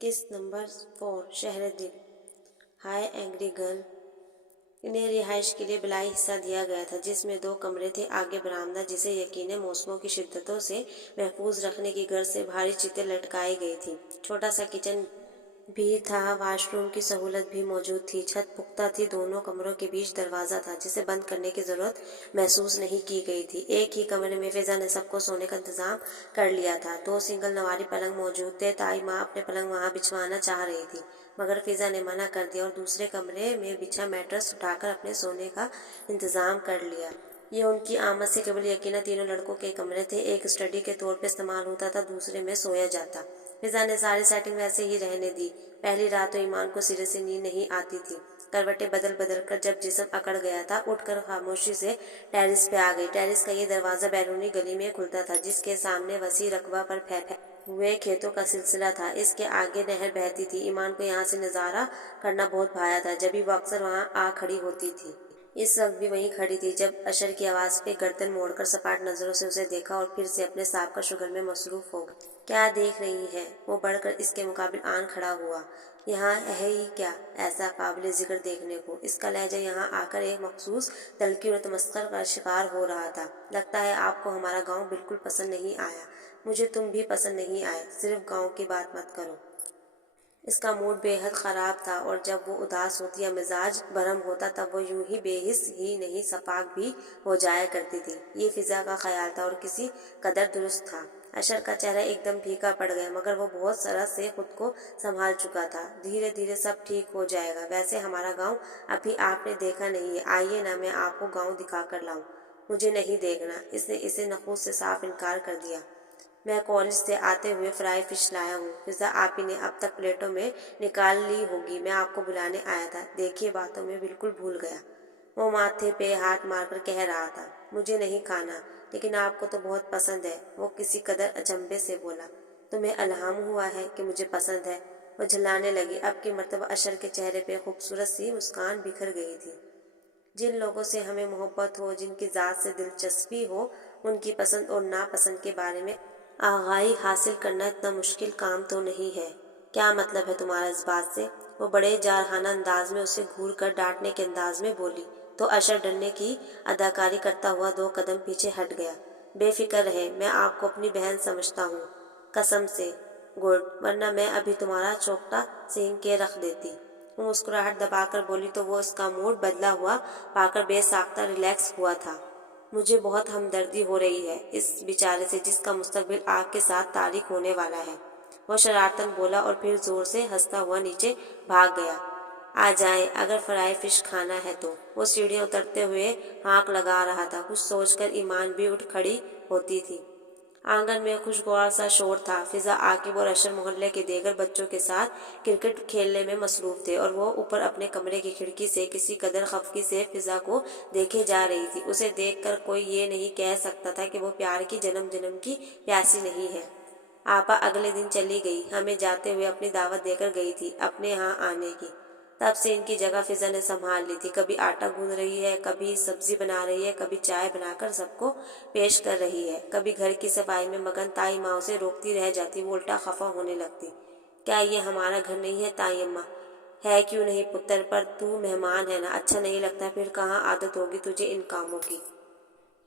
किस्त नंबर 4 शहर दिल। हाय एंग्री गर्ल। इन्हें रिहाइश के लिए बिलाई हिस्सा दिया गया था जिसमें 2 कमरे थे। आगे बरामदा जिसे यकीन मौसमों की शिद्दतों से महफूज रखने की गर्ज से भारी चीतें लटकाई गई थी। छोटा सा किचन भी था, वाशरूम की सहूलत भी मौजूद थी। छत पुख्ता थी, दोनों कमरों के बीच दरवाज़ा था जिसे बंद करने की ज़रूरत महसूस नहीं की गई थी। एक ही कमरे में फिजा ने सबको सोने का इंतजाम कर लिया था। 2 सिंगल नवारी पलंग मौजूद थे। ताई माँ अपने पलंग वहाँ बिछवाना चाह रही थी मगर फिजा ने मना कर दिया और दूसरे कमरे में बिछा मैट्रेस उठाकर अपने सोने का इंतजाम कर लिया। ये उनकी आमद से केवल यकीनन तीनों लड़कों के कमरे थे। एक स्टडी के तौर पर इस्तेमाल होता था, दूसरे में सोया जाता। फिजा ने सारी सेटिंग वैसे ही रहने दी। पहली रात तो ईमान को सिरे से नींद नहीं आती थी। करवटें बदल बदल कर जब जिस्म अकड़ गया था, उठकर खामोशी से टेरिस पे आ गई। टेरिस का ये दरवाज़ा बैरूनी गली में खुलता था जिसके सामने वसी रकबा पर फैले हुए खेतों का सिलसिला था। इसके आगे नहर बहती थी। ईमान को यहाँ से नज़ारा करना बहुत भाया था, जब भी वो अक्सर वहाँ आ खड़ी होती थी। इस वक्त भी वहीं खड़ी थी जब अशर की आवाज़ पे गर्दन मोड़कर सपाट नज़रों से उसे देखा और फिर से अपने साबका शुगर में मसरूफ़ हो गई। क्या देख रही है? वो बढ़कर इसके मुकाबिल आन खड़ा हुआ। यहाँ है ही क्या ऐसा काबिल जिक्र देखने को? इसका लहजा यहाँ आकर एक मखसूस तल्खी और तमस्खुर का शिकार हो रहा था। लगता है आपको हमारा गांव बिल्कुल पसंद नहीं आया। मुझे तुम भी पसंद नहीं आए। सिर्फ गांव की बात मत करो। इसका मूड बेहद ख़राब था और जब वो उदास होती या मिजाज भरम होता तब वो यूं ही बेहिस ही नहीं सपाक भी हो जाया करती थी। ये फिजा का ख्याल था और किसी कदर दुरुस्त था। अशर का चेहरा एकदम फीका पड़ गया मगर वो बहुत सरह से खुद को संभाल चुका था। धीरे धीरे सब ठीक हो जाएगा। वैसे हमारा गांव अभी आपने देखा नहीं है। आइए ना, मैं आपको गांव दिखा कर लाऊं। मुझे नहीं देखना। इसने इसे नखूस से साफ इनकार कर दिया। मैं कॉलेज से आते हुए फ्राई फिश लाया हूँ। पिज़्ज़ा आप ही ने अब तक प्लेटों में निकाल ली होगी। मैं आपको बुलाने आया था। देखिए, बातों में बिल्कुल भूल गया। वो माथे पे हाथ मारकर कह रहा था, मुझे नहीं खाना, लेकिन आपको तो बहुत पसंद है। वो किसी कदर अचंभे से बोला, तुम्हें अल्हाम हुआ है कि मुझे पसंद है? वो झल्लाने लगी। अब की मर्तबा अशर के चेहरे पे खूबसूरत सी मुस्कान बिखर गई थी। जिन लोगों से हमें मोहब्बत हो, जिनकी ज़ात से दिलचस्पी हो, उनकी पसंद और नापसंद के बारे में आगाही हासिल करना इतना मुश्किल काम तो नहीं है। क्या मतलब है तुम्हारा इस बात से? वो बड़े जारहाना अंदाज में उसे घूर कर डांटने के अंदाज में बोली तो अशर डरने की अदाकारी करता हुआ 2 कदम पीछे हट गया। बेफिक्र रहे, मैं आपको अपनी बहन समझता हूँ। कसम से। गुड, वरना मैं अभी तुम्हारा चौकटा सीन के रख देती। वो मुस्कुराहट दबाकर बोली तो वो उसका मूड बदला हुआ पाकर बेसाख्ता रिलैक्स हुआ था। मुझे बहुत हमदर्दी हो रही है इस बेचारे से जिसका मुस्तकबिल आग के साथ तारीख होने वाला है। वो शरारतन बोला और फिर जोर से हंसता हुआ नीचे भाग गया। आ जाए अगर फ्राई फिश खाना है तो। वो सीढ़ियां उतरते हुए हाँक लगा रहा था। कुछ सोचकर ईमान भी उठ खड़ी होती थी। आंगन में खुशगवार सा शोर था। फिजा, आकिब और अशर मोहल्ले के दीगर बच्चों के साथ क्रिकेट खेलने में मसरूफ थे और वो ऊपर अपने कमरे की खिड़की से किसी कदर खफकी से फिजा को देखे जा रही थी। उसे देखकर कोई ये नहीं कह सकता था कि वो प्यार की जन्म जन्म की प्यासी नहीं है। आपा अगले दिन चली गई। हमें जाते हुए अपनी दावत देकर गई थी अपने यहाँ आने की। तब से इनकी जगह फिजा ने संभाल ली थी। कभी आटा गूंद रही है, कभी सब्जी बना रही है, कभी चाय बनाकर सबको पेश कर रही है, कभी घर की सफाई में मगन। ताई माँ उसे रोकती रह जाती, वो उल्टा खफा होने लगती। क्या ये हमारा घर नहीं है ताई अम्मा? है क्यों नहीं पुत्र, पर तू मेहमान है ना, अच्छा नहीं लगता। फिर कहाँ आदत होगी तुझे इन कामों की?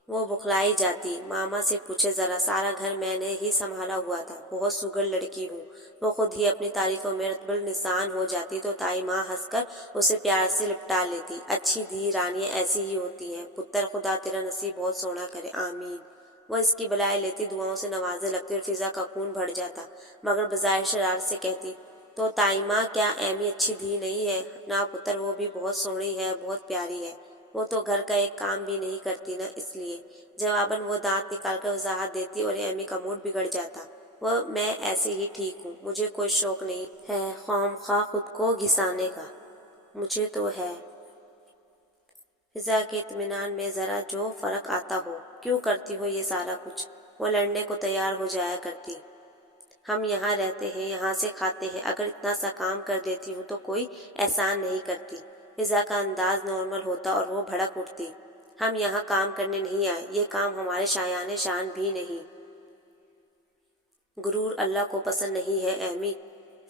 वो बुखलाई जाती। मामा से पूछे जरा, सारा घर मैंने ही संभाला हुआ था। बहुत सुगर लड़की हूँ। वो खुद ही अपनी तारीफों में रतबल निशान हो जाती तो ताई माँ हंसकर उसे प्यार से लिपटा लेती। अच्छी धी रानियाँ ऐसी ही होती हैं पुत्र, खुदा तेरा नसीब बहुत सोना करे, आमीन। वह इसकी बलाएं लेती, दुआओं से नवाजे लगती और फिजा का खून बढ़ जाता मगर बजाय शरारत से कहती, तो ताई माँ क्या एमी अच्छी धी नहीं है? ना पुत्र, वो भी बहुत सोहनी है, बहुत प्यारी है। वो तो घर का एक काम भी नहीं करती ना, इसलिए। जवाबन वो दांत निकालकर वजाहत देती और एमी का मूड बिगड़ जाता। वह, मैं ऐसे ही ठीक हूँ, मुझे कोई शौक नहीं है ख्वामख्वाह खुद को घिसाने का। मुझे तो है। फिजा के इत्मीनान में ज़रा जो फ़र्क आता हो। क्यों करती हो ये सारा कुछ? वो लड़ने को तैयार हो जाया करती। हम यहाँ रहते हैं, यहाँ से खाते हैं, अगर इतना सा काम कर देती हूँ तो कोई एहसान नहीं करती। फिजा का अंदाज नॉर्मल होता और वो भड़क उठती। हम यहाँ काम करने नहीं आए, ये काम हमारे शायाने शान भी नहीं। गुरूर अल्लाह को पसंद नहीं है एमी।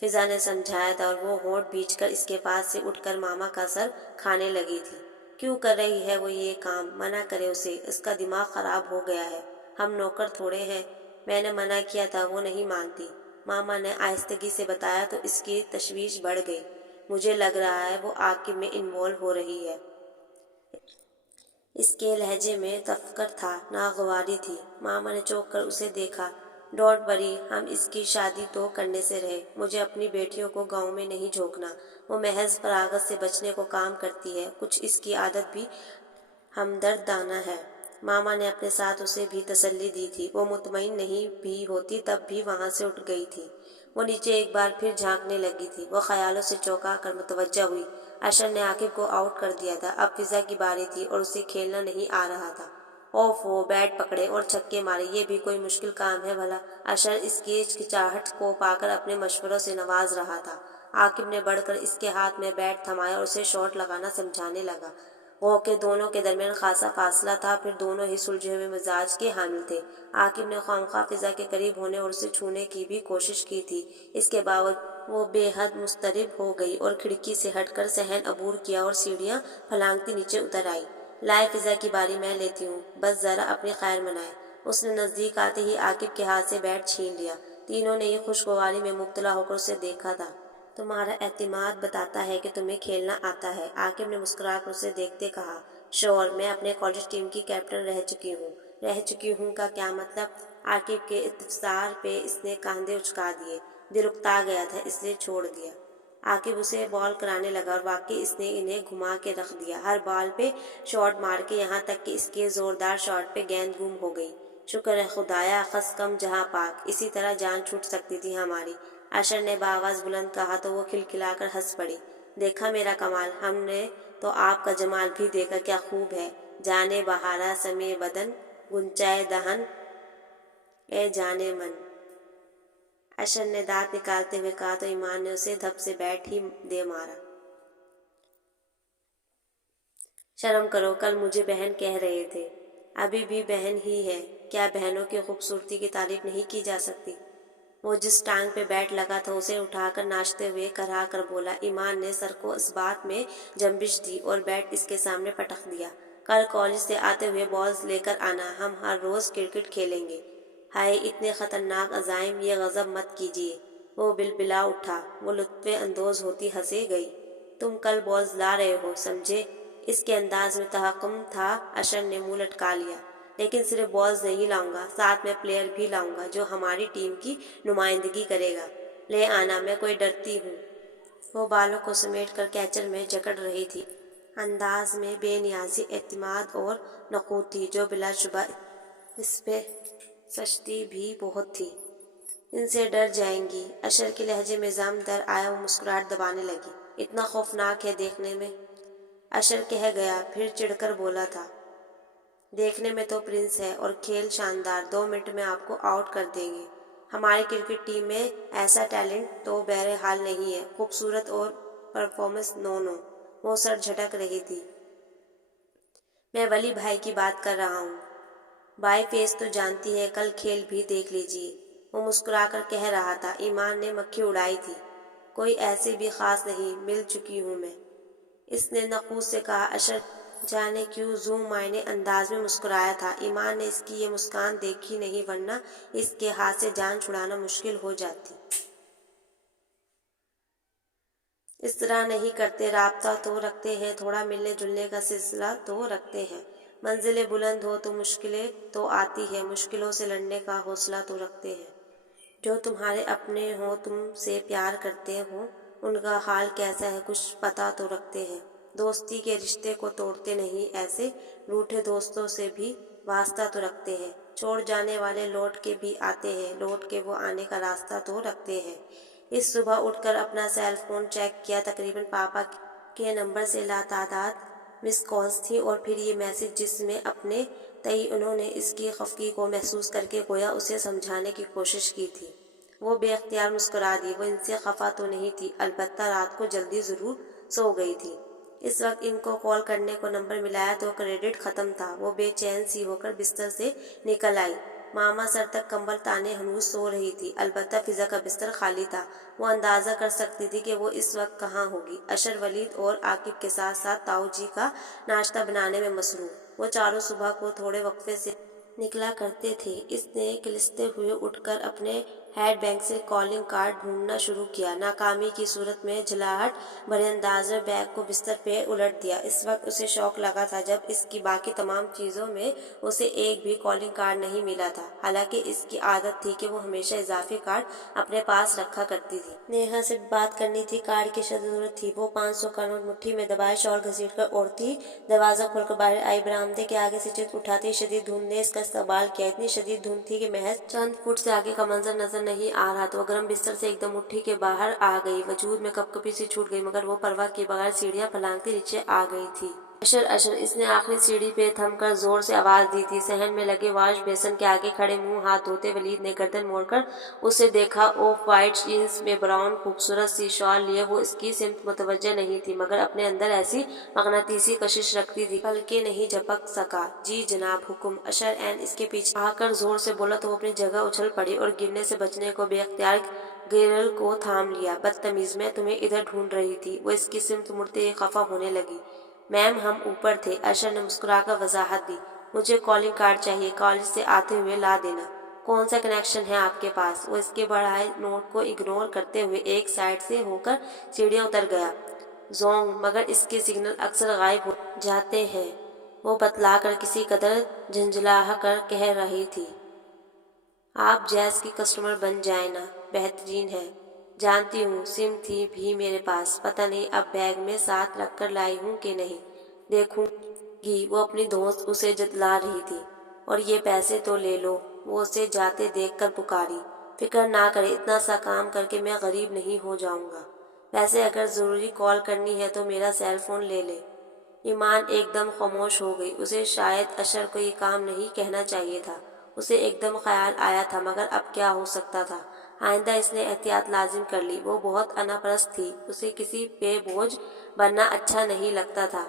فضا نے سمجھایا تھا اور وہ ہونٹ بھینچ کر اس کے پاس سے اٹھ کر ماما کا سر کھانے لگی تھی۔ کیوں کر رہی ہے وہ یہ کام؟ منع کرے اسے، اس کا دماغ خراب ہو گیا ہے، ہم نوکر تھوڑے ہیں۔ میں نے منع کیا تھا، وہ نہیں مانتی، ماما نے آہستگی سے بتایا تو اس کی تشویش بڑھ گئی۔ مجھے لگ رہا ہے وہ عاقب میں انوالو ہو رہی ہے۔ اس کے لہجے میں تفکر تھا، ناگواری تھی۔ ماما نے چونک کر اسے دیکھا۔ ڈونٹ وری، ہم اس کی شادی تو کرنے سے رہے۔ مجھے اپنی بیٹیوں کو گاؤں میں نہیں جھونکنا، وہ محض فراغت سے بچنے کو کام کرتی ہے، کچھ اس کی عادت بھی ہمدردانہ ہے۔ ماما نے اپنے ساتھ اسے بھی تسلی دی تھی۔ وہ مطمئن نہیں بھی ہوتی تب بھی وہاں سے اٹھ گئی تھی۔ وہ نیچے ایک بار پھر جھانکنے لگی تھی۔ وہ خیالوں سے چونکا کر متوجہ ہوئی، اشر نے عاقب کو آؤٹ کر دیا تھا۔ اب فضا کی باری تھی اور اسے کھیلنا نہیں آ رہا تھا۔ اوف وہ بیٹ پکڑے اور چھکے مارے، یہ بھی کوئی مشکل کام ہے بھلا؟ اشر اس کی ہچکچاہٹ کو پا کر اپنے مشوروں سے نواز رہا تھا۔ عاقب نے بڑھ کر اس کے ہاتھ میں بیٹ تھمایا اور اسے شاٹ لگانا سمجھانے لگا۔ وہ کہ دونوں کے درمیان خاصا فاصلہ تھا، پھر دونوں ہی سلجھے ہوئے مزاج کے حامل تھے۔ عاقب نے خواہ فضا کے قریب ہونے اور اسے چھونے کی بھی کوشش کی تھی، اس کے باوجود وہ بے حد مضطرب ہو گئی اور کھڑکی سے ہٹ کر صحن عبور کیا اور سیڑھیاں پھلانگتی نیچے اتر آئی۔ لائے فضا کی باری میں لیتی ہوں، بس ذرا اپنی خیر منائے۔ اس نے نزدیک آتے ہی عاقب کے ہاتھ سے بیٹ چھین لیا۔ تینوں نے ہی خوشگواری میں مبتلا ہو کر اسے دیکھا تھا۔ تمہارا اعتماد بتاتا ہے کہ تمہیں کھیلنا آتا ہے، عاقب نے مسکرا کر اسے دیکھتے کہا۔ شور، میں اپنے کالج ٹیم کی کیپٹن رہ چکی ہوں کا کیا مطلب؟ عاقب کے استفسار پہ اس نے کاندھے اچکا دیے۔ دل اکتا گیا تھا اس لیے چھوڑ دیا۔ عاقب اسے بال کرانے لگا اور واقعی اس نے انہیں گھما کے رکھ دیا، ہر بال پہ شاٹ مار کے، یہاں تک کہ اس کے زوردار شاٹ پہ گیند گم ہو گئی۔ شکر ہے خدایا، خس کم جہاں پاک، اسی طرح جان چھوٹ سکتی تھی ہماری۔ اشر نے بآواز بلند کہا تو وہ کھلکھلا کر ہنس پڑی۔ دیکھا میرا کمال؟ ہم نے تو آپ کا جمال بھی دیکھا، کیا خوب ہے۔ جانے بہارا سمے بدن، گنچائے دہن اے جانے من۔ اشر نے دانت نکالتے ہوئے کہا تو ایمان نے اسے دھپ سے بیٹ ہی دے مارا۔ شرم کرو، کل مجھے بہن کہہ رہے تھے۔ ابھی بھی بہن ہی ہے، کیا بہنوں کی خوبصورتی کی تعریف نہیں کی جا سکتی؟ وہ جس ٹانگ پہ بیٹ لگا تھا اسے اٹھا کر ناچتے ہوئے کرا کر بولا۔ ایمان نے سر کو اس بات میں جنبش دی اور بیٹ اس کے سامنے پٹک دیا۔ کل کالج سے آتے ہوئے بالز لے کر آنا، ہم ہر روز کرکٹ کھیلیں گے۔ ہائے اتنے خطرناک عزائم، یہ غضب مت کیجیے۔ وہ بلبلا اٹھا۔ وہ لطف اندوز ہوتی ہنسے گئی۔ تم کل بالز لا رہے ہو، سمجھے؟ اس کے انداز میں تحکم تھا۔ اشر نے منہ لٹکا لیا۔ لیکن صرف بالز نہیں لاؤں گا، ساتھ میں پلیئر بھی لاؤں گا جو ہماری ٹیم کی نمائندگی کرے گا۔ لے آنا، میں کوئی ڈرتی ہوں؟ وہ بالوں کو سمیٹ کر کیچر میں جکڑ رہی تھی، انداز میں بے نیازی، اعتماد اور نخوت تھی جو بلا شبہ اس پہ سچتی بھی بہت تھی۔ ان سے ڈر جائیں گی۔ اشر کے لہجے میں زم در آیا، وہ مسکراہٹ دبانے لگی۔ اتنا خوفناک ہے دیکھنے میں؟ اشر کہہ گیا، پھر چڑھ کر بولا تھا، دیکھنے میں تو پرنس ہے اور کھیل شاندار، 2 منٹ میں آپ کو آؤٹ کر دیں گے۔ ہماری کرکٹ ٹیم میں ایسا ٹیلنٹ تو بہرحال نہیں ہے، خوبصورت اور پرفارمنس نو۔ وہ سر جھٹک رہی تھی۔ میں ولی بھائی کی بات کر رہا ہوں، بائی فیس تو جانتی ہے، کل کھیل بھی دیکھ لیجیے۔ وہ مسکرا کر کہہ رہا تھا۔ ایمان نے مکھی اڑائی تھی۔ کوئی ایسے بھی خاص نہیں، مل چکی ہوں میں، اس نے نخوت سے کہا۔ اشر جانے کیوں ذو معنی انداز میں مسکرایا تھا۔ ایمان نے اس کی یہ مسکان دیکھی نہیں، ورنہ اس کے ہاتھ سے جان چھڑانا مشکل ہو جاتی۔ اس طرح نہیں کرتے، رابطہ تو رکھتے ہیں، تھوڑا ملنے جلنے کا سلسلہ تو رکھتے ہیں۔ منزلیں بلند ہو تو مشکلیں تو آتی ہیں، مشکلوں سے لڑنے کا حوصلہ تو رکھتے ہیں۔ جو تمہارے اپنے ہوں، تم سے پیار کرتے ہوں، ان کا حال کیسا ہے کچھ پتہ تو رکھتے ہیں۔ دوستی کے رشتے کو توڑتے نہیں، ایسے روٹھے دوستوں سے بھی واسطہ تو رکھتے ہیں۔ چھوڑ جانے والے لوٹ کے بھی آتے ہیں، لوٹ کے وہ آنے کا راستہ تو رکھتے ہیں۔ اس صبح اٹھ کر اپنا سیل فون چیک کیا، تقریباً پاپا کے نمبر سے لاتعداد مس کالز تھیں، اور پھر یہ میسج جس میں اپنے تئیں انہوں نے اس کی خفگی کو محسوس کر کے گویا اسے سمجھانے کی کوشش کی تھی۔ وہ بے اختیار مسکرا دی۔ وہ ان سے خفا تو نہیں تھی، البتہ رات کو جلدی ضرور سو گئی تھی۔ اس وقت ان کو کال کرنے کو نمبر ملایا تو کریڈٹ ختم تھا۔ وہ بے چین سی ہو کر بستر سے نکل آئی۔ मामा सर तक कंबल ताने हनूस सो रही थी। अलबत्ता फिजा का बिस्तर खाली था। वो अंदाजा कर सकती थी कि वो इस वक्त कहाँ होगी। अशर, वलीद और आकिब के साथ साथ ताऊ जी का नाश्ता बनाने में मसरूफ। वो चारों सुबह को थोड़े वक्फे से निकला करते थे। इसने किलसते हुए उठकर अपने हेड बैंक से कॉलिंग कार्ड ढूंढना शुरू किया। नाकामी की सूरत में झिलाहट भरे अंदाज में बैग को बिस्तर पे उलट दिया। इस वक्त उसे शौक लगा था जब इसकी बाकी तमाम चीज़ों में उसे एक भी कॉलिंग कार्ड नहीं मिला था। हालांकि इसकी आदत थी कि वो हमेशा इजाफी कार्ड अपने पास रखा करती थी। नेहा से बात करनी थी, कार्ड की जरूरत थी। वो 500 का नोट मुट्ठी में दबाए शॉल घसीट कर ओढ़ती दरवाजा खोलकर बाहर आई। बरामदे के आगे से चित उठाती शदीद धुंध ने इसका इस्तकबाल किया। इतनी शदीद धुंध थी कि महज चंद फुट से आगे का मंजर नजर नहीं आ रहा। तो वह गर्म बिस्तर से एकदम मुट्ठी के बाहर आ गई। वजूद में कपकपी सी छूट गई, मगर वो परवाह किए बगैर सीढ़ियां फलांगती नीचे आ गई थी। अशर अशर, इसने आखिरी सीढ़ी पे थमकर जोर से आवाज दी थी। सहन में लगे वाश बेसन के आगे खड़े मुंह हाथ धोते वलीद ने गर्दन मोड़कर उसे देखा। ऑफ वाइट जीन्स में ब्राउन खूबसूरत सी शॉल लिए वो इसकी सिमत मुतवज्जह नहीं थी, मगर अपने अंदर ऐसी मगनातीसी कशिश रखती थी पलके नहीं झपक सका। जी जनाब, हुक्म। अशर एन इसके पीछे आकर जोर से बोला तो वो अपनी जगह उछल पड़ी और गिरने से बचने को बेख्तियार गिरल को थाम लिया। बदतमीज, मैं तुम्हें इधर ढूंढ रही थी। वो इसकी सिमत मुड़ते ही खफा होने लगी। मैम, हम ऊपर थे। अशर ने मुस्कुराकर वजाहत दी। मुझे कॉलिंग कार्ड चाहिए, कॉलेज से आते हुए ला देना। कौन सा कनेक्शन है आपके पास? वो इसके बढ़ाए नोट को इग्नोर करते हुए एक साइड से होकर सीढ़ियां उतर गया। जोंग, मगर इसके सिग्नल अक्सर गायब हो जाते हैं, वो बतलाकर किसी कदर झंझला कर कह रही थी। आप जैज की कस्टमर बन जाए ना, बेहतरीन है। जानती हूँ, सिम थी भी मेरे पास, पता नहीं अब बैग में साथ रख कर लाई हूँ कि नहीं, देखूंगी। वो अपनी दोस्त उसे जतला रही थी। और ये पैसे तो ले लो, वो उसे जाते देखकर पुकारी। फिक्र ना करे, इतना सा काम करके मैं गरीब नहीं हो जाऊंगा। वैसे अगर जरूरी कॉल करनी है तो मेरा सेल फोन ले ले। ईमान एकदम खामोश हो गई। उसे शायद अशर को ये काम नहीं कहना चाहिए था। उसे एकदम ख्याल आया था, मगर अब क्या हो सकता था। आइंदा इसने एहतियात लाजिम कर ली। वो बहुत अनापरस्त थी, उसे किसी पे बोझ बनना अच्छा नहीं लगता था।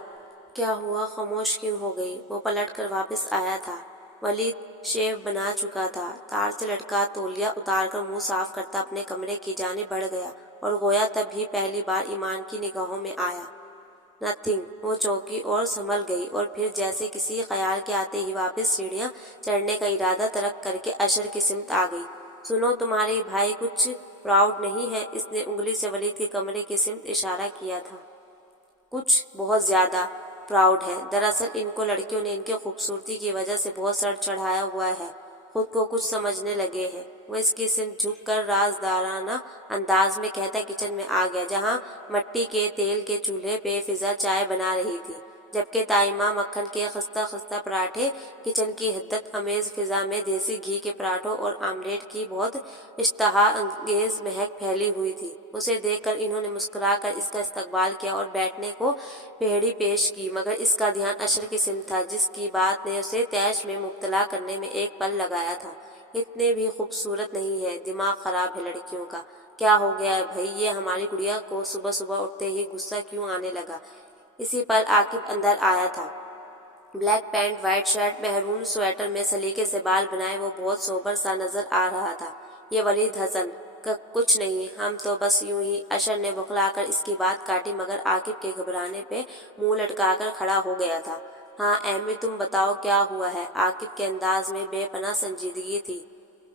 क्या हुआ, खामोश क्यों हो गई? वो पलट कर वापस आया था। वलीद शेव बना चुका था। तार से लटका तौलिया उतारकर मुंह साफ करता अपने कमरे की जानिब बढ़ गया और गोया तभी पहली बार ईमान की निगाहों में आया। नथिंग। वो चौंकी और संभल गई और फिर जैसे किसी ख्याल के आते ही वापस सीढ़ियां चढ़ने का इरादा तर्क करके अशर की सिमत आ गई। सुनो, तुम्हारे भाई कुछ प्राउड नहीं है? इसने उंगली से वलीद के कमरे की सिमत इशारा किया था। कुछ, बहुत ज्यादा प्राउड है। दरअसल इनको लड़कियों ने इनकी खूबसूरती की वजह से बहुत सर चढ़ाया हुआ है। खुद को कुछ समझने लगे हैं। वो इसकी सिमत झुक कर राजदाराना अंदाज में कहता किचन में आ गया, जहाँ मट्टी के तेल के चूल्हे पे फिजा चाय बना रही थी, जबकि ताइमा मक्खन के खस्ता खस्ता पराठे किचन की हिद्दत अमेज फिजा में देसी घी के पराठों और आमलेट की बहुत इश्तहा अंगेज महक फैली हुई थी। उसे देखकर इन्होंने मुस्कुराकर इसका इस्तकबाल किया और बैठने को पेहड़ी पेश की, मगर इसका ध्यान अशर की सिमत था, जिसकी बात ने उसे तैश में मुब्तला करने में एक पल लगाया था। इतने भी खूबसूरत नहीं है, दिमाग खराब है लड़कियों का। क्या हो गया है भाई, ये हमारी गुड़िया को सुबह सुबह उठते ही गुस्सा क्यों आने लगा? इसी पर आकिब अंदर आया था। Black pant, white shirt, maroon sweater में सलीके से बाल बनाए वो बहुत सोबर सा नजर आ रहा था। ये वलीद हसन कुछ नहीं, हम तो बस यूं ही। अशर ने बौखलाकर इसकी बात काटी, मगर आकिब के घबराने पे मुंह लटकाकर खड़ा हो गया था। हाँ अहमी, तुम बताओ क्या हुआ है? आकिब के अंदाज में बेपनाह संजीदगी थी।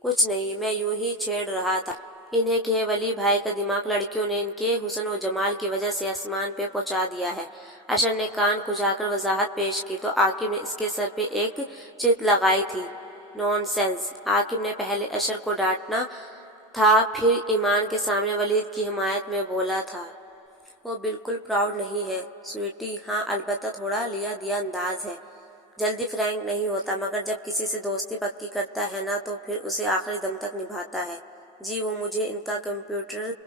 कुछ नहीं, मैं यूं ही छेड़ रहा था इन्हें कि वली भाई का दिमाग लड़कियों ने इनके हुस्न और जमाल की वजह से आसमान पे पहुंचा दिया है। अशर ने कान खुजाकर वजाहत पेश की तो आकिब ने इसके सर पे एक चित लगाई थी। नॉनसेंस। आकिब ने पहले अशर को डांटना था, फिर ईमान के सामने वलीद की हिमायत में बोला था। वो बिल्कुल प्राउड नहीं है स्वीटी। हाँ, अलबत्ता थोड़ा लिया दिया अंदाज है। जल्दी फ्रैंक नहीं होता, मगर जब किसी से दोस्ती पक्की करता है ना, तो फिर उसे आखिरी दम तक निभाता है। जी, वो मुझे इनका कंप्यूटर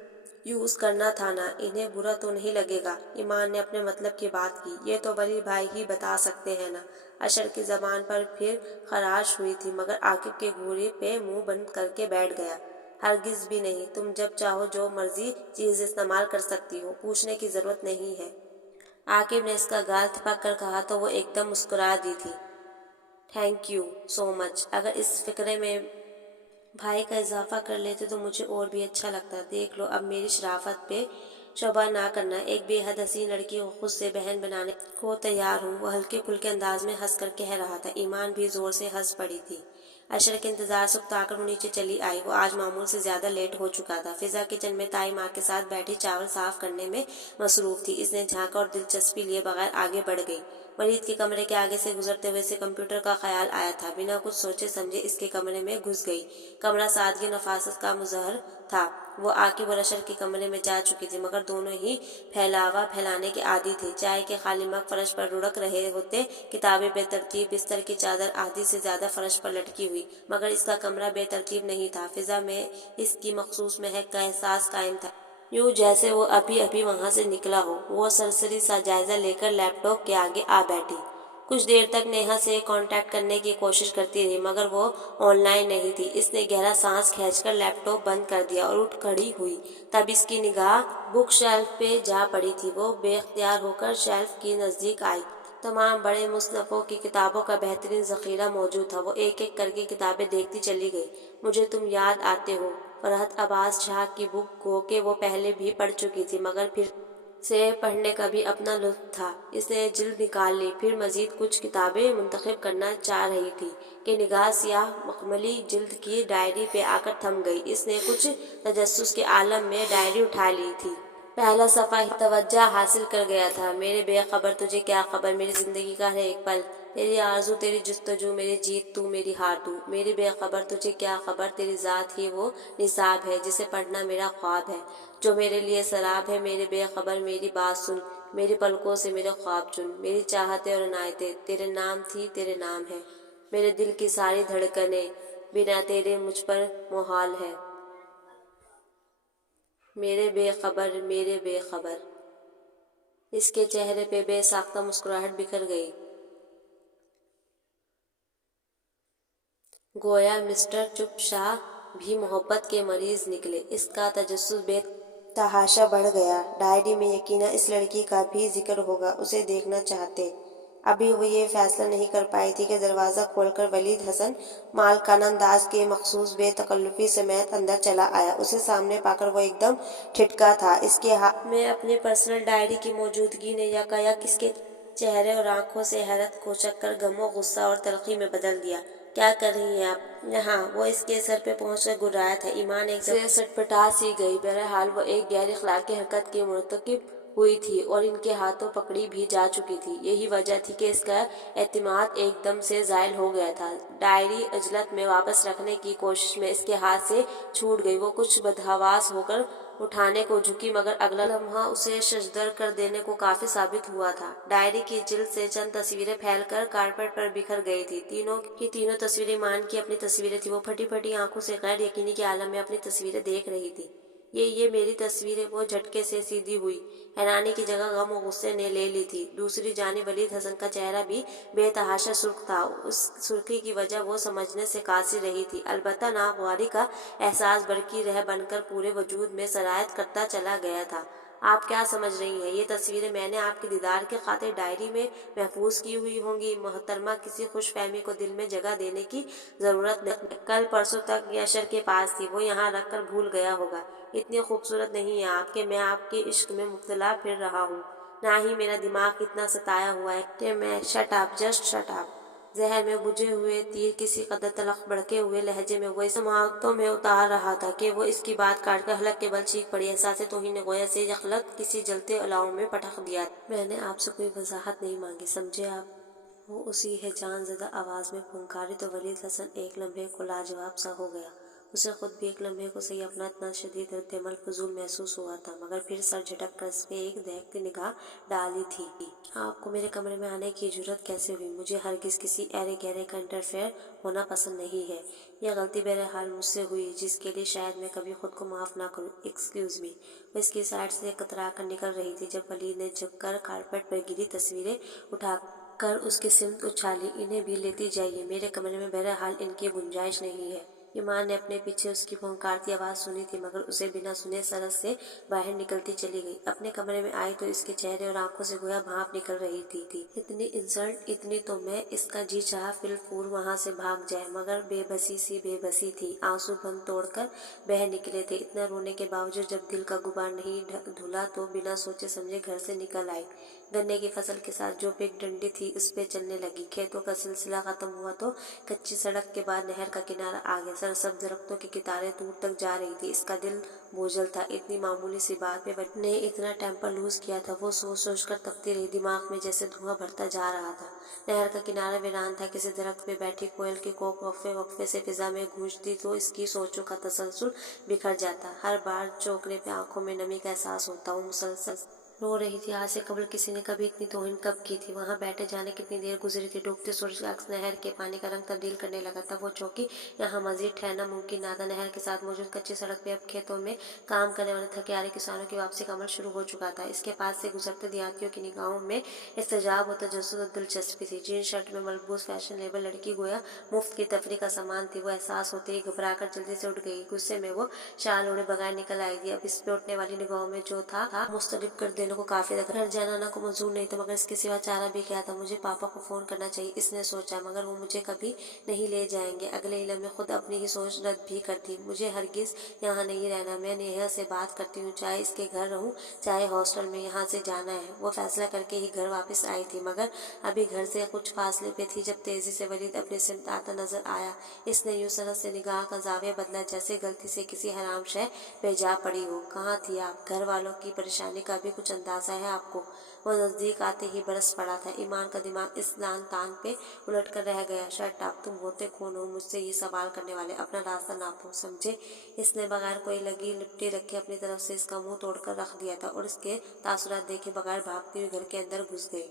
यूज करना था ना, इन्हें बुरा तो नहीं लगेगा? ईमान ने अपने मतलब की बात की। ये तो वली भाई ही बता सकते हैं ना। अशर की जबान पर फिर खराश हुई थी, मगर आकिब के घूरे पे मुंह बंद करके बैठ गया। हरगिज भी नहीं, तुम जब चाहो जो मर्जी चीज इस्तेमाल कर सकती हो, पूछने की जरूरत नहीं है। आकिब ने इसका गाल थपक कर कहा तो वो एकदम मुस्कुरा दी थी। Thank you so much. अगर इस फिक्रे में भाई का इजाफा कर लेते तो मुझे और भी अच्छा लगता। देख लो, अब मेरी शराफत पे शोभा ना करना। एक बेहद हसीन लड़की को खुद से बहन बनाने को तैयार हूँ, वो हल्के फुल्के अंदाज में हंस कर कह रहा था। ईमान भी जोर से हंस पड़ी थी। अशर के इंतजार से उकताकर वो नीचे चली आई। वो आज मामूल से ज्यादा लेट हो चुका था। फिजा किचन में ताई माँ के साथ बैठी चावल साफ करने में मसरूफ थी। इसने झांका और दिलचस्पी लिए बगैर आगे बढ़ गई। वलीद के कमरे के आगे से गुजरते हुए से कंप्यूटर का ख्याल आया था। बिना कुछ सोचे समझे इसके कमरे में घुस गई। कमरा सादगी नफासत का मुजहर था। वो आके बरशर के कमरे में जा चुकी थी, मगर दोनों ही फैलावा फैलाने के आदी थे। चाय के खाली मग फर्श पर लुढ़क रहे होते, किताबें बेतरतीब, बिस्तर की चादर आधी से ज्यादा फर्श पर लटकी हुई। मगर इसका कमरा बेतरतीब नहीं था। फिजा में इसकी मखसूस महक का एहसास कायम था, यूं जैसे वो अभी अभी वहां से निकला हो। वो सरसरी सा जायजा लेकर लैपटॉप के आगे आ बैठी। कुछ देर तक नेहा से कांटेक्ट करने की कोशिश करती रही, मगर वो ऑनलाइन नहीं थी। इसने गहरा सांस खींचकर लैपटॉप बंद कर दिया और उठ खड़ी हुई। तब इसकी निगाह बुक शेल्फ पे जा पड़ी थी। वो बेख्तियार होकर शेल्फ की नजदीक आई। तमाम बड़े मुसन्नफों की किताबों का बेहतरीन जखीरा मौजूद था। वो एक एक करके किताबें देखती चली गई। मुझे तुम याद आते हो, फरहत अब्बास शाह की बुक गो के वो पहले भी पढ़ चुकी थी, मगर फिर से पढ़ने का भी अपना लुत्फ था। इसने जिल्द निकाल ली, फिर मजीद कुछ किताबें मुंतखब करना चाह रही थी कि निगाह सियाह मखमली जिल्द की डायरी पे आकर थम गई। इसने कुछ तजस्सुस के आलम में डायरी उठा ली थी। पहला सफ़ा ही तवज्जो हासिल कर गया था। मेरे बेखबर तुझे क्या खबर, मेरी जिंदगी का हर एक पल, तेरी आरज़ू तेरी जुस्तजू, मेरी जीत तू मेरी हार तू। मेरी बेखबर तुझे क्या खबर, तेरी ज़ात ही वो निसाब है जिसे पढ़ना मेरा ख्वाब है, जो मेरे लिए शराब है। मेरे बेखबर मेरी बात सुन, मेरी पलकों से मेरे ख्वाब चुन। मेरी चाहते और इनायतें तेरे नाम थी, तेरे नाम है। मेरे दिल की सारी धड़कनें बिना तेरे मुझ पर मुहाल है। मेरे बेखबर मेरे बेखबर। इसके चेहरे पे बेसाख्ता मुस्कुराहट बिखर गई, गोया मिस्टर चुप शाह भी मोहब्बत के मरीज निकले। इसका तजस्सुस बेतहाशा बढ़ गया। डायरी में यकीनन इस लड़की का भी जिक्र होगा, उसे देखना चाहते। अभी वो ये फैसला नहीं कर पाई थी कि दरवाज़ा खोलकर वलीद हसन मालकाना अंदाज के मखसूस बेतकल्लुफ़ी समेत अंदर चला आया। उसे सामने पाकर वो एकदम ठिठका था। इसके हाथ में अपनी पर्सनल डायरी की मौजूदगी ने यकायक इसके चेहरे और आंखों से हैरत को चक्कर गमो, गुस्सा और तलखी में बदल दिया। क्या कर रही हैं आप यहाँ? वो इसके सर पे पहुंचकर गुर्राया था। ईमान एक से सटपटा सी गई। बहरहाल वो एक गैर इखलाकी हरकत की मुर्तकिब हुई थी और इनके हाथों पकड़ी भी जा चुकी थी। यही वजह थी कि इसका एतमाद एकदम से ज़ायल हो गया था। डायरी अजलत में वापस रखने की कोशिश में इसके हाथ से छूट गई। वो कुछ बदहवास होकर उठाने को झुकी, मगर अगला लम्हा उसे शशदर कर देने को काफी साबित हुआ था। डायरी की जिल्द से चंद तस्वीरें फैलकर कारपेट पर बिखर गई थी। तीनों की तीनों तस्वीरें ईमान की अपनी तस्वीरें थी। वो फटी फटी आंखों से गैर यकीनी के आलम में अपनी तस्वीरें देख रही थी। ये मेरी तस्वीरें। वो झटके से सीधी हुई। हैरानी की जगह गम और गुस्से ने ले ली थी। दूसरी जानिब वलीद हसन का चेहरा भी बेतहाशा सुर्ख था। उस सुर्खी की वजह वो समझने से कासिर रही थी। अलबत्ता नागवारी का एहसास बरकी रह बनकर पूरे वजूद में सरायत करता चला गया था। आप क्या समझ रही हैं? ये तस्वीरें मैंने आपके दीदार के खातिर डायरी में महफूज की हुई होंगी। मोहतरमा, किसी खुशफहमी को दिल में जगह देने की जरूरत नहीं। कल परसों तक ये अशर के पास थी, वो यहाँ रख कर भूल गया होगा। इतनी खूबसूरत नहीं है आप कि मैं आपके इश्क में मुब्तला फिर रहा हूँ, ना ही मेरा दिमाग इतना सताया हुआ है कि मैं shut up, just shut up. जहर में बुझे हुए तीर किसी कदर तलख भड़के हुए लहजे में वो इस समातों में उतार रहा था कि वो इसकी बात काटकर हलक के बल चीख पड़ी। एहसास तौहीन ने गोया से यखलत किसी जलते अलाव में पटख दिया। मैंने आपसे कोई वजाहत नहीं मांगी, समझे आप? वो उसी है जान ज़दा आवाज़ में फुंकारी तो वलीद हसन एक लम्हे को लाजवाब सा हो गया। उसे खुद भी एक लम्हे को सही अपना इतना शदीद रद्द-ए-अमल फजूल महसूस हुआ था, मगर फिर सर झटक कर इस पे एक दहकती निगाह डाली थी। आपको मेरे कमरे में आने की जुर्रत कैसे हुई? मुझे हरगिज़ किसी ऐरे गहरे का इंटरफेयर होना पसंद नहीं है। यह गलती बहरहाल मुझसे हुई, जिसके लिए शायद मैं कभी खुद को माफ़ ना करूँ। Excuse me. वो इसकी साइड से कतरा कर निकल रही थी जब वलीद ने झुककर कारपेट पर गिरी तस्वीरें उठा कर उसकी सिमत उछाली। इन्हें भी लेती जाइए, मेरे कमरे में बहरहाल इनकी गुंजाइश नहीं है। ईमान ने अपने पीछे उसकी फुंकारती आवाज सुनी थी, मगर उसे बिना सुने सरक से बाहर निकलती चली गई। अपने कमरे में आई तो इसके चेहरे और आंखों से गोया भाप निकल रही थी। इतनी इंसल्ट, इतनी तो मैं इसका जी चाहा फिलफूर वहां से भाग जाए, मगर बेबसी सी बेबसी थी। आंसू बंद तोड़कर बह निकले थे। इतना रोने के बावजूद जब दिल का गुबार नहीं धुला तो बिना सोचे समझे घर से निकल आई। गन्ने की फसल के साथ जो पिक डंडी थी उस पे चलने लगी। खेतों का सिलसिला खत्म हुआ तो कच्ची सड़क के बाद नहर का किनारा आ गया। सरसब्ज दरख्तों की कितारें दूर तक जा रही थी। इसका दिल बोझल था। इतनी मामूली सी बात पे बच्चे ने इतना टेम्पर लूज किया था। वो सोच सोच कर तकती रही। दिमाग में जैसे धुआं भरता जा रहा था। नहर का किनारा वीरान था। किसी दरख्त पे बैठी कोयल की कोक वक्फे वक्फे से फिजा में गूंजती तो इसकी सोचों का तसलसल बिखर जाता। हर बार चौंकने पे आंखों में नमी का एहसास होता। वो मुसलसल रो रही थी। आज से कबल किसी ने कभी इतनी तौहीन कब की थी। वहां बैठे जाने कितनी देर गुजरी थी। डूबते सूरज का अक्स नहर के पानी का रंग तब्दील करने लगा था। वो चौकी यहाँ मजीद ठहरना मुमकिन ना था। नहर के साथ मौजूद कच्ची सड़क पे अब खेतों में काम करने वाले थकेहारे किसानों की वापसी का अमल शुरू हो चुका था। इसके पास से गुजरते देहातियों की निगाहों में इस्तजाब और तजस्सुस और दिलचस्पी थी। जीन शर्ट में मलबूस फैशनेबल लड़की गोया मुफ्त की तफरी का सामान थी। वो एहसास होते ही घबरा कर जल्दी से उठ गई। गुस्से में वो शाल ओढ़े बगैर निकल आई थी। अब इस पे उठने वाली निगाहों में जो था मुस्तलिब कर देने को काफी था। घर जाना ना को मंजूर नहीं था, मगर इसके सिवा चारा भी क्या था। मुझे पापा को फोन करना चाहिए, इसने सोचा, मगर वो मुझे कभी नहीं ले जाएंगे। अगले ही लम्हे खुद अपनी ही सोच रद्द भी कर दी। मुझे हरगिज यहाँ नहीं रहना। मैं नेहा से बात करती हूँ, चाहे इसके घर रहूँ चाहे हॉस्टल में, यहाँ से जाना है। वो फैसला करके ही घर वापस आई थी, मगर अभी घर से कुछ फासले पे थी जब तेजी से वलीद अपने सिमत आता नजर आया। इसने यूं सरहद से निगाह का जाविया बदला जैसे गलती से किसी हराम शय पे जा पड़ी हो। कहाँ थी आप? घर वालों की परेशानी का भी कुछ अंदाजा है आपको? वो नजदीक आते ही बरस पड़ा था। ईमान का दिमाग इस लान तान पे उलट कर रह गया। शट अप, तुम होते कौन हो मुझसे ये सवाल करने वाले? अपना रास्ता नापो, समझे? इसने बगैर कोई लगी लिपटी रखे अपनी तरफ से इसका मुंह तोड़कर रख दिया था और इसके तासुरात देखे बगैर भागती हुई घर के अंदर घुस गई।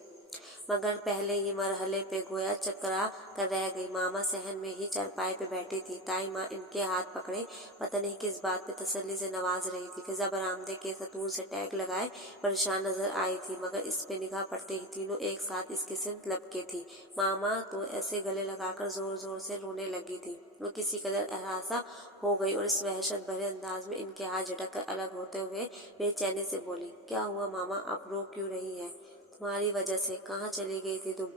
मगर पहले ही मरहले पे गोया चकरा कर रह गई। मामा सहन में ही चारपाई पे बैठी थी। ताई माँ इनके हाथ पकड़े पता नहीं किस बात पे तसल्ली से नवाज रही थी। फिजा बरामदे के सतूर से टैग लगाए परेशान नजर आई थी, मगर इस पे निगाह पड़ते ही तीनों एक साथ इसकी सिमत लपके थी। मामा तो ऐसे गले लगाकर जोर जोर से रोने लगी थी। वो किसी कदर एहसास हो गई और इस वहशत भरे अंदाज में इनके हाथ झटक कर अलग होते हुए बेचैनी से बोली, क्या हुआ मामा, आप रो क्यों रही है? तुम्हारी वजह से। कहाँ चली गई थी तुम?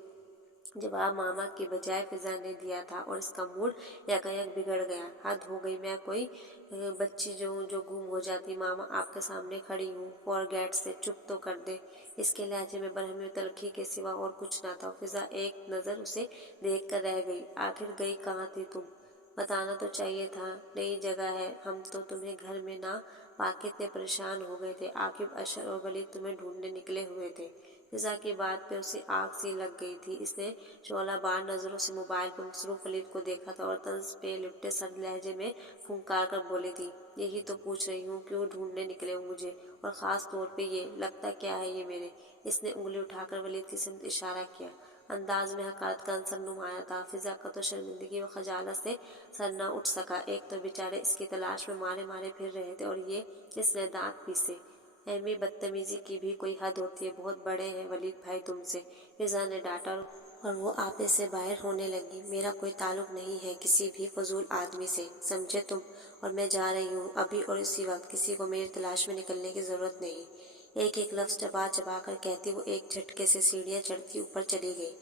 जवाब मामा की बजाय फिजा ने दिया था और इसका मूड यकायक बिगड़ गया। हद हो गई, मैं कोई बच्ची जो गुम हो जाती। मामा आपके सामने खड़ी हूँ, फॉरगेट से चुप तो कर दे। इसके लहजे में बरहमी तलखी के सिवा और कुछ ना था। फिजा एक नजर उसे देख कर रह गई। आखिर गई कहाँ थी तुम? बताना तो चाहिए था। नई जगह है, हम तो तुम्हें घर में ना पाके इतने परेशान हो गए थे। आकिब, अशर और वलीद तुम्हें ढूंढने निकले हुए थे। फिजा की बात पे उसे आग सी लग गई थी। इसने शोला बार नजरों से मोबाइल पर मसरूफ वलीद को देखा था और तंज पे लिपटे सर्द लहजे में फुंकार कर बोली थी, यही तो पूछ रही हूँ, क्यों ढूंढने निकले हो मुझे, और खास तौर पे ये लगता क्या है ये मेरे? इसने उंगली उठाकर वलीद की सिमत इशारा किया। अंदाज में हकारत का अंसर नुमाया था। फिजा का तो शर्मिंदगी व खजालत से सर न उठ सका। एक तो बेचारे इसकी तलाश में मारे मारे फिर रहे थे और ये इसने दांत पीसे। एमी, बदतमीजी की भी कोई हद होती है। बहुत बड़े हैं वलीद भाई तुमसे, फिजा ने डांटा और वो आपे से बाहर होने लगी। मेरा कोई ताल्लुक नहीं है किसी भी फजूल आदमी से, समझे तुम? और मैं जा रही हूँ अभी और इसी वक्त। किसी को मेरी तलाश में निकलने की जरूरत नहीं। एक एक लफ्ज चबा चबा कर कहती वो एक झटके से सीढ़ियाँ चढ़ती ऊपर चली गई।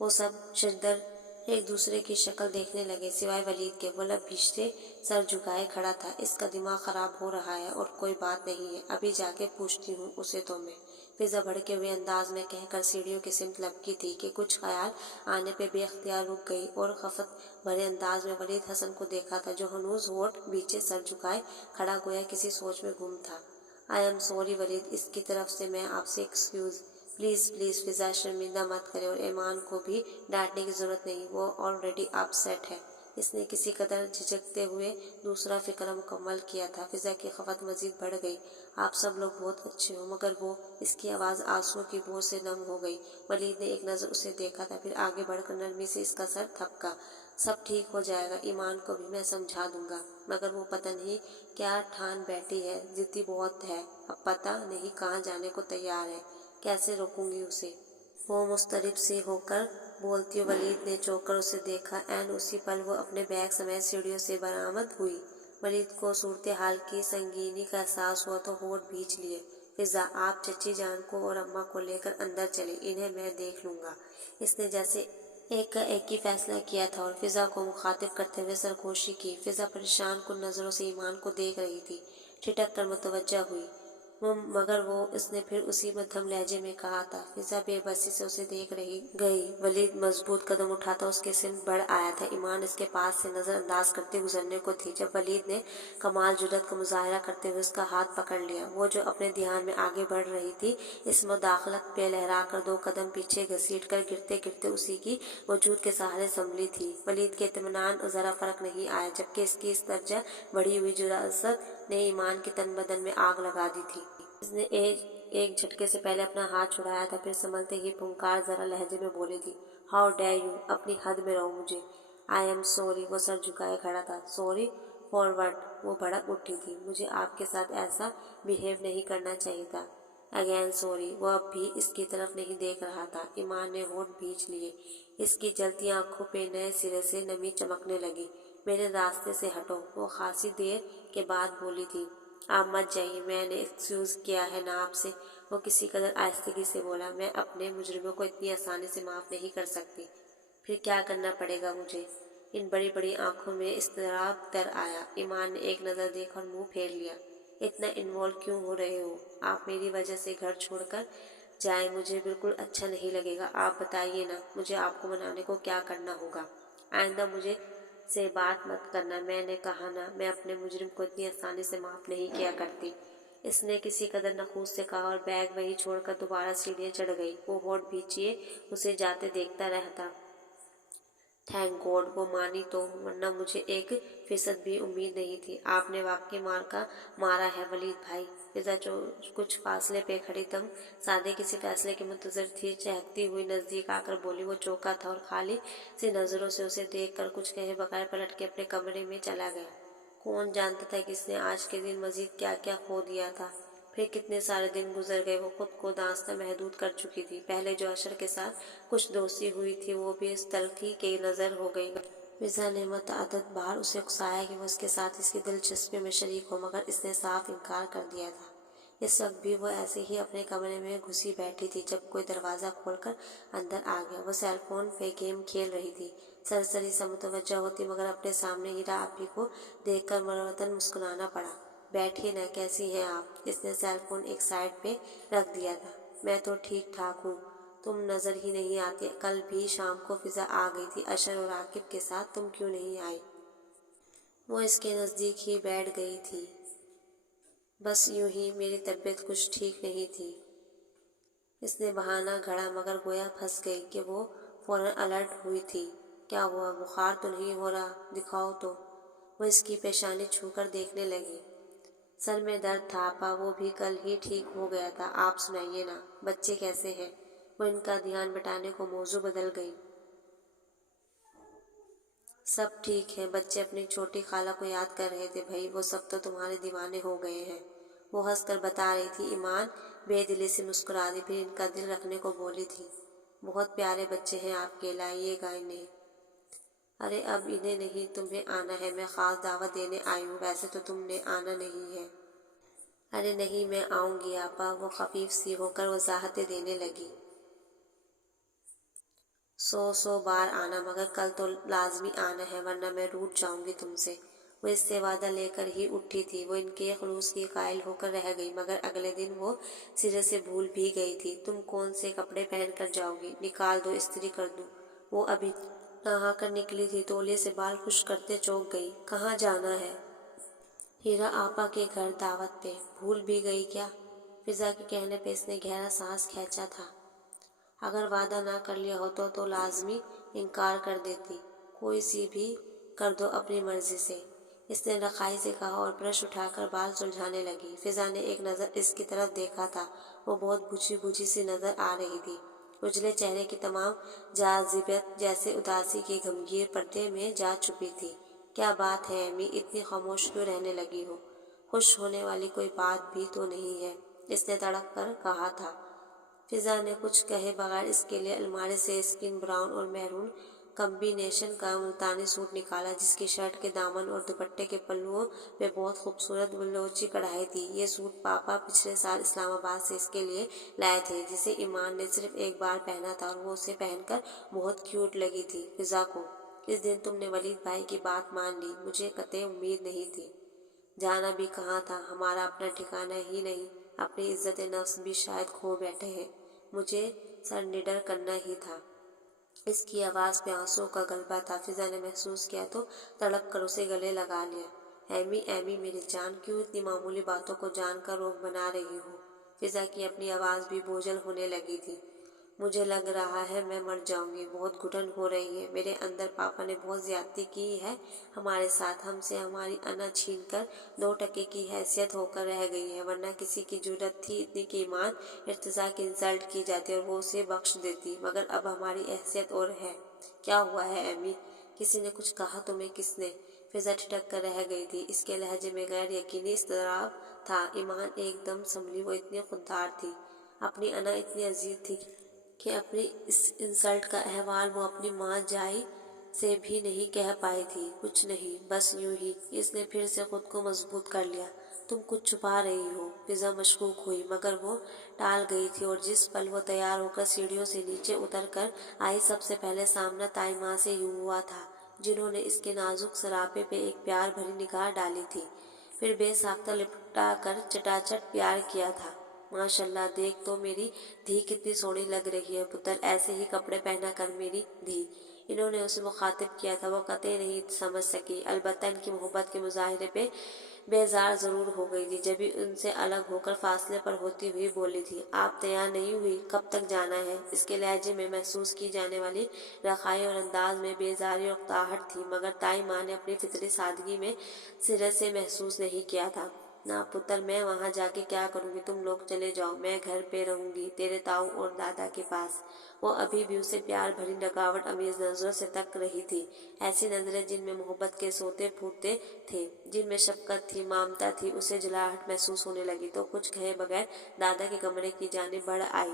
वो सब शजदर एक दूसरे की शक्ल देखने लगे, सिवाय वलीद के। वो लब भीषते सर झुकाए खड़ा था। इसका दिमाग खराब हो रहा है और कोई बात नहीं है, अभी जाके पूछती हूँ उसे तो मैं। फिजा भड़के हुए अंदाज में कहकर सीढ़ियों की सिमत लपकी थी कि कुछ ख्याल आने पे बेख्तियार रुक गई और खफत भरे अंदाज में वलीद हसन को देखा था, जो हनूज होठ बीचे सर झुकाए खड़ा गोया किसी सोच में गुम था। आई एम सॉरी वलीद, इसकी तरफ से मैं आपसे एक्सक्यूज। प्लीज़ प्लीज़ फिजा, शर्मिंदा मत करे और ईमान को भी डांटने की ज़रूरत नहीं, वो ऑलरेडी अपसेट है। इसने किसी कदर झिझकते हुए दूसरा फिक्र मुकम्मल किया था। फिजा की खफत मजीद बढ़ गई। आप सब लोग बहुत अच्छे हो, मगर वो, इसकी आवाज़ आंसुओं की बोझ से नम हो गई। वलीद ने एक नज़र उसे देखा था, फिर आगे बढ़कर नरमी से इसका सर थपका। सब ठीक हो जाएगा, ईमान को भी मैं समझा दूंगा। मगर वो पता नहीं क्या ठान बैठी है, जिद्दी बहुत है। अब पता नहीं कहाँ जाने को तैयार है, कैसे रोकूंगी उसे? वो मुस्तरिब सी होकर بولتی ولید نے چونک کر اسے دیکھا۔ عین اسی پل وہ اپنے بیگ سمیت سیڑھیوں سے برآمد ہوئی۔ ولید کو صورتحال کی سنگینی کا احساس ہوا تو ہونٹ بھینچ لیے۔ فضا، آپ چچی جان کو اور اماں کو لے کر اندر چلیں، انہیں میں دیکھ لوں گا۔ اس نے جیسے ایک کا ایک ہی فیصلہ کیا تھا اور فضا کو مخاطب کرتے ہوئے سرگوشی کی۔ فضا پریشان کن نظروں سے ایمان کو دیکھ رہی تھی، ٹھٹک کر متوجہ ہوئی، مگر اس نے پھر اسی مدھم لہجے میں کہا تھا۔ فضا بے بسی سے اسے دیکھ رہی گئی۔ ولید مضبوط قدم اٹھاتا اس کے سمت بڑھ آیا تھا۔ ایمان اس کے پاس سے نظر انداز کرتے گزرنے کو تھی جب ولید نے کمال جرأت کا مظاہرہ کرتے ہوئے اس کا ہاتھ پکڑ لیا۔ وہ جو اپنے دھیان میں آگے بڑھ رہی تھی، اس مداخلت پہ لہرا کر 2 قدم پیچھے گھسیٹ کر گرتے گرتے اسی کی وجود کے سہارے سنبھلی تھی۔ ولید کے اطمینان ذرا فرق نہیں آیا، جبکہ اس کی اس درجہ بڑھی ہوئی جراست نے ایمان کی تن بدن میں آگ لگا دی تھی۔ اس نے ایک جھٹکے سے پہلے اپنا ہاتھ چھڑایا تھا، پھر سنبھلتے ہی پھنکار زرا لہجے میں بولی تھی، ہاؤ ڈیئر یو، اپنی حد میں رہو مجھے۔ I am sorry. وہ سر جھکائے کھڑا تھا۔ Sorry for what? وہ بھڑک اٹھی تھی۔ مجھے آپ کے ساتھ ایسا بیہیو نہیں کرنا چاہیے تھا۔ Again sorry. وہ اب بھی اس کی طرف نہیں دیکھ رہا تھا۔ ایمان نے ہونٹ بھینچ لیے۔ اس کی جلتی آنکھوں پہ نئے سرے سے نمی چمکنے لگی۔ میرے راستے سے ہٹو۔ وہ خاصی دیر کے بعد بولی تھی۔ آپ مت جائیے، میں نے ایکسکیوز کیا ہے نا آپ سے۔ وہ کسی قدر آہستگی سے بولا، میں اپنے مجرموں کو اتنی آسانی سے معاف نہیں کر سکتی۔ پھر کیا کرنا پڑے گا مجھے؟ ان بڑی بڑی آنکھوں میں اضطراب در آیا۔ ایمان نے ایک نظر دیکھ اور منہ پھیر لیا۔ اتنا انوالو کیوں ہو رہے ہو؟ آپ میری وجہ سے گھر چھوڑ کر جائیں، مجھے بالکل اچھا نہیں لگے گا۔ آپ بتائیے نا، مجھے آپ کو منانے کو کیا کرنا ہوگا؟ آئندہ مجھے سے بات مت کرنا، میں نے کہا نا، میں اپنے مجرم کو اتنی آسانی سے معاف نہیں کیا کرتی۔ اس نے کسی قدر نخوت سے کہا اور بیگ وہیں چھوڑ کر دوبارہ سیڑھیاں چڑھ گئی۔ وہ ہونٹ بھینچے اسے جاتے دیکھتا رہتا۔ تھینک گاڈ وہ مانی تو، ورنہ مجھے 1% بھی امید نہیں تھی۔ آپ نے واقعی مارا ہے ولید بھائی۔ فضا جو کچھ فاصلے پہ کھڑی دم سادے کسی فیصلے کی منتظر تھی، چہکتی ہوئی نزدیک آ کر بولی۔ وہ چونکا تھا اور خالی سی نظروں سے اسے دیکھ کر کچھ کہے بغیر پلٹ کے اپنے کمرے میں چلا گیا۔ کون جانتا تھا کہ اس نے آج کے دن مزید کیا کیا کھو دیا تھا۔ پھر کتنے سارے دن گزر گئے۔ وہ خود کو دانستہ محدود کر چکی تھی۔ پہلے جو اشر کے ساتھ کچھ دوستی ہوئی تھی، وہ بھی اس تلخی کے نظر ہو گئی۔ فضا نے متعدد بار اسے اکسایا کہ وہ اس کے ساتھ اس کی دلچسپی میں شریک ہو، مگر اس نے صاف انکار کر دیا تھا۔ اس وقت بھی وہ ایسے ہی اپنے کمرے میں گھسی بیٹھی تھی جب کوئی دروازہ کھول کر اندر آ گیا۔ وہ سیل فون پہ گیم کھیل رہی تھی۔ سرسری سا متوجہ ہوتی، مگر اپنے سامنے ہیرا آپی کو دیکھ کر مرتن مسکرانا پڑا۔ بیٹھیے نا، کیسی ہیں آپ؟ اس نے سیل فون ایک سائڈ پہ رکھ دیا تھا۔ میں تو ٹھیک ٹھاک ہوں، تم نظر ہی نہیں آتی۔ کل بھی شام کو فضا آ گئی تھی اشر اور عاقب کے ساتھ، تم کیوں نہیں آئی؟ وہ اس کے نزدیک ہی بیٹھ گئی تھی۔ بس یوں ہی، میری طبیعت کچھ ٹھیک نہیں تھی۔ اس نے بہانہ گھڑا، مگر گویا پھنس گئی کہ وہ فوراً الرٹ ہوئی تھی۔ کیا ہوا؟ بخار تو نہیں ہو رہا؟ دکھاؤ تو۔ وہ اس کی پیشانی چھو کر دیکھنے لگی۔ سر میں درد تھا آپا، وہ بھی کل ہی ٹھیک ہو گیا تھا۔ آپ سنائیے نا، بچے کیسے ہیں؟ وہ ان کا دھیان بٹانے کو موضوع بدل گئی۔ سب ٹھیک ہیں، بچے اپنی چھوٹی خالہ کو یاد کر رہے تھے۔ بھائی وہ سب تو تمہارے دیوانے ہو گئے ہیں، وہ ہنس کر بتا رہی تھی۔ ایمان بے دلی سے مسکرا دی، پھر ان کا دل رکھنے کو بولی تھی۔ بہت پیارے بچے ہیں آپ کے، لائیے گا انہیں۔ ارے اب انہیں نہیں، تمہیں آنا ہے، میں خاص دعوت دینے آئی ہوں، ویسے تو تم نے آنا نہیں ہے۔ ارے نہیں، میں آؤں گی آپا، وہ خفیف سی ہو کر وضاحتیں دینے لگی۔ 100 بار آنا، مگر کل تو لازمی آنا ہے، ورنہ میں روٹھ جاؤں گی تم سے۔ وہ اس سے وعدہ لے کر ہی اٹھی تھی۔ وہ ان کے خلوص کی قائل ہو کر رہ گئی، مگر اگلے دن وہ سرے سے بھول بھی گئی تھی۔ تم کون سے کپڑے پہن کر جاؤ گی؟ نکال دو، استری کر دوں۔ وہ ابھی نہا کر نکلی تھی، تولیے سے بال خشک کرتے چونک گئی۔ کہاں جانا ہے؟ ہیرا آپا کے گھر دعوت پہ۔ بھول بھی گئی کیا؟ فضا کے کہنے پہ اس نے گہرا سانس کھینچا تھا۔ اگر وعدہ نہ کر لیا ہوتا تو لازمی انکار کر دیتی۔ کوئی سی بھی کر دو اپنی مرضی سے، اس نے رخائی سے کہا اور برش اٹھا کر بال سلجھانے لگی۔ فضا نے ایک نظر اس کی طرف دیکھا تھا، وہ بہت بجھی بجھی سی نظر آ رہی تھی۔ اجلے چہرے کی تمام جاذبیت جیسے اداسی کے گمگیر پردے میں جا چھپی تھی۔ کیا بات ہے ایمی، اتنی خاموش کیوں رہنے لگی ہو؟ خوش ہونے والی کوئی بات بھی تو نہیں ہے، اس نے تڑپ کر کہا تھا۔ فضا نے کچھ کہے بغیر اس کے لیے الماری سے اسکن براؤن اور میرون کمبینیشن کا ملتانی سوٹ نکالا، جس کی شرٹ کے دامن اور دوپٹے کے پلوؤں پہ بہت خوبصورت بلوچی کڑھائی تھی۔ یہ سوٹ پاپا پچھلے سال اسلام آباد سے اس کے لیے لائے تھے، جسے ایمان نے صرف ایک بار پہنا تھا اور وہ اسے پہن کر بہت کیوٹ لگی تھی۔ فضا کو اس دن تم نے ولید بھائی کی بات مان لی، مجھے قطعی امید نہیں تھی۔ جانا بھی کہاں تھا، ہمارا اپنا ٹھکانہ ہی نہیں، اپنی عزت نفس بھی شاید کھو بیٹھے ہیں۔ مجھے سرنڈر کرنا ہی تھا۔ اس کی آواز پہ آنسوؤں کا غلبہ تھا۔ فضا نے محسوس کیا تو تڑپ کر اسے گلے لگا لیا۔ ایمی ایمی میری جان، کیوں اتنی معمولی باتوں کو جان کر روگ بنا رہی ہو؟ فضا کی اپنی آواز بھی بوجھل ہونے لگی تھی۔ مجھے لگ رہا ہے میں مر جاؤں گی، بہت گھٹن ہو رہی ہے میرے اندر۔ پاپا نے بہت زیادتی کی ہے ہمارے ساتھ، ہم سے ہماری انا چھین کر 2% کی حیثیت ہو کر رہ گئی ہے، ورنہ کسی کی جرأت تھی اتنی کہ ایمان ارتضیٰ کی انسلٹ کی جاتی اور وہ اسے بخش دیتی، مگر اب ہماری حیثیت اور ہے۔ کیا ہوا ہے ایمی؟ کسی نے کچھ کہا تمہیں؟ کس نے؟ فضا ٹھٹک کر رہ گئی تھی۔ اس کے لہجے میں غیر یقینی اضطراب تھا۔ ایمان ایک دم سنبھلی، وہ اتنی خوددار تھی، اپنی انا اتنی عزیز تھی کہ اپنی اس انسلٹ کا احوال وہ اپنی ماں جائی سے بھی نہیں کہہ پائی تھی۔ کچھ نہیں، بس یوں ہی۔ اس نے پھر سے خود کو مضبوط کر لیا۔ تم کچھ چھپا رہی ہو؟ فضا مشکوک ہوئی، مگر وہ ٹال گئی تھی، اور جس پل وہ تیار ہو کر سیڑھیوں سے نیچے اتر کر آئی، سب سے پہلے سامنا تائی ماں سے ہی ہوا تھا، جنہوں نے اس کے نازک سراپے پہ ایک پیار بھری نگاہ ڈالی تھی، پھر بے ساختہ لپٹا کر چٹاچٹ پیار کیا تھا۔ ماشاءاللہ، دیکھ تو میری دھی کتنی سونی لگ رہی ہے پتر، ایسے ہی کپڑے پہنا کر میری دھی۔ انہوں نے اسے مخاطب کیا تھا، وہ قطعی نہیں سمجھ سکی، البتہ ان کی محبت کے مظاہرے پہ بیزار ضرور ہو گئی تھی۔ جبھی ان سے الگ ہو کر فاصلے پر ہوتی ہوئی بولی تھی، آپ تیار نہیں ہوئی؟ کب تک جانا ہے؟ اس کے لہجے میں محسوس کی جانے والی رخائی اور انداز میں بیزاری اور اکتاہٹ تھی، مگر تائی ماں نے اپنی فطری سادگی میں سرے سے محسوس نہیں کیا تھا۔ نا پتر، میں وہاں جا کے کیا کروں گی؟ تم لوگ چلے جاؤ، میں گھر پہ رہوں گی، تیرے تاؤ اور دادا کے پاس۔ وہ ابھی بھی اسے پیار بھری رکاوٹ امیز نظروں سے تک رہی تھی، ایسی نظریں جن میں محبت کے سوتے پھوٹتے تھے، جن میں شفقت تھی، ممتا تھی۔ اسے جھلاہٹ محسوس ہونے لگی تو کچھ کہے بغیر دادا کے کمرے کی جانب بڑھ آئی۔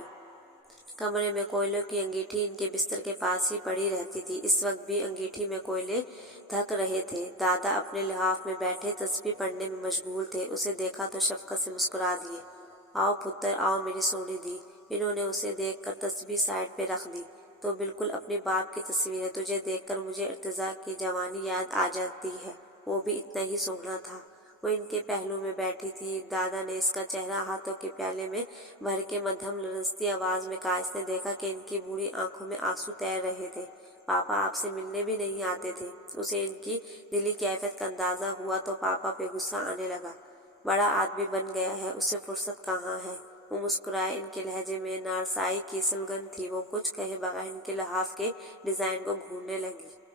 کمرے میں کوئلوں کی انگیٹھی ان کے بستر کے پاس ہی پڑی رہتی تھی، اس وقت بھی انگیٹھی میں کوئلے دھک رہے تھے۔ دادا اپنے لحاف میں بیٹھے تسبیح پڑھنے میں مشغول تھے، اسے دیکھا تو شفقت سے مسکرا دیے۔ آؤ پتر، آؤ میری سونی دی۔ انہوں نے اسے دیکھ کر تسبیح سائیڈ پہ رکھ دی۔ تو بالکل اپنے باپ کی تصویر ہے، تجھے دیکھ کر مجھے ارتضیٰ کی جوانی یاد آ جاتی ہے، وہ بھی اتنا ہی سوہنا تھا۔ وہ ان کے پہلو میں بیٹھی تھی، دادا نے اس کا چہرہ ہاتھوں کے پیالے میں بھر کے مدھم لرزتی آواز میں کہا۔ اس نے دیکھا کہ ان کی بوڑھی آنکھوں میں آنسو تیر رہے تھے۔ پاپا آپ سے ملنے بھی نہیں آتے تھے؟ اسے ان کی دلی کیفیت کا اندازہ ہوا تو پاپا پہ غصہ آنے لگا۔ بڑا آدمی بن گیا ہے، اسے فرصت کہاں ہے؟ وہ مسکرائے، ان کے لہجے میں نارسائی کی سلگن تھی۔ وہ کچھ کہے بغیر ان کے لحاف کے ڈیزائن کو گھورنے لگی۔